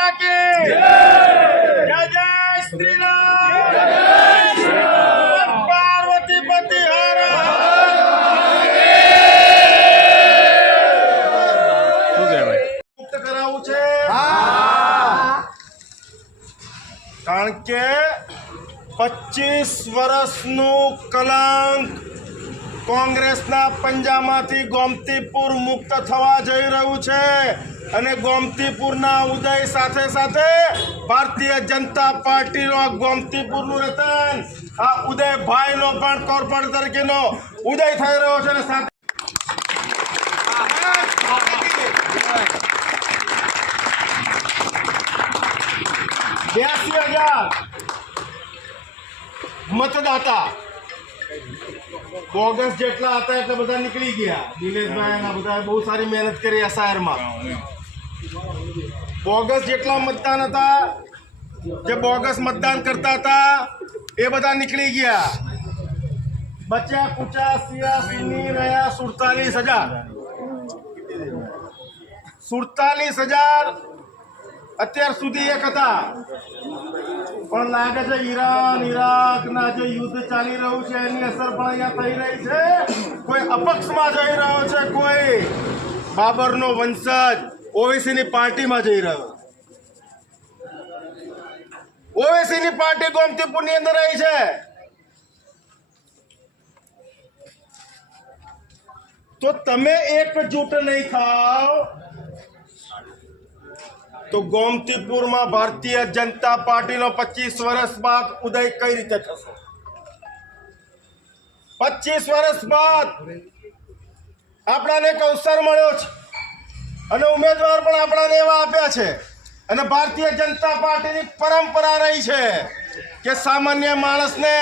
माता की जय जय श्री राम पार्वती पति हर मुक्त करावવું છે કારણ કે 25 વર્ષનું કલંક કોંગ્રેસના પંજામાંથી ગોમતીપુર મુક્ત થવા જઈ રહ્યું છે અને ગોમતીપુરના ઉદય સાથે સાથે ભારતીય જનતા પાર્ટીનો ગોમતીપુરનું રતન આ ઉદયભાઈનો પણ કોર્પોરેટર તરીકેનો ઉદય થઈ રહ્યો છે અને સાથે 82,000 मतदाता बोगस जेटला आता એટલે બધા નીકળી ગયા દિનેશભાઈ અને બધા બહુ સારી મહેનત કરી આ શહેરમાં બોગસ જેટલા મતદાન હતા જે બોગસ મતદાન કરતા હતા એ બધા નીકળી ગયા બચ્યા કુચા સિયાસીની રહ્યા 47,000 અત્યાર સુધી એક હતા પણ લાગે છે ઈરાન ઇરાકના જે યુદ્ધ ચાલી રહ્યું છે એની અસર પણ અહીંયા થઈ રહી છે કોઈ અપક્ષમાં જઈ રહ્યો છે કોઈ બાબરનો વંશજ ઓવેસીની પાર્ટીમાં જઈ રહ્યો ઓવેસીની પાર્ટી ગોમતીપુરની અંદર રહી છે તો તમે એકજૂટ નહીં થાવ તો ગોમતીપુરમાં ભારતીય જનતા પાર્ટીનો 25 વર્ષ બાદ ઉદય કઈ રીતે થશે 25 વર્ષ બાદ આપણાને એક અવસર મળ્યો છે અને ઉમેદવાર પણ આપણાને એવા આપ્યા છે અને ભારતીય જનતા પાર્ટીની પરંપરા રહી છે કે સામાન્ય માણસને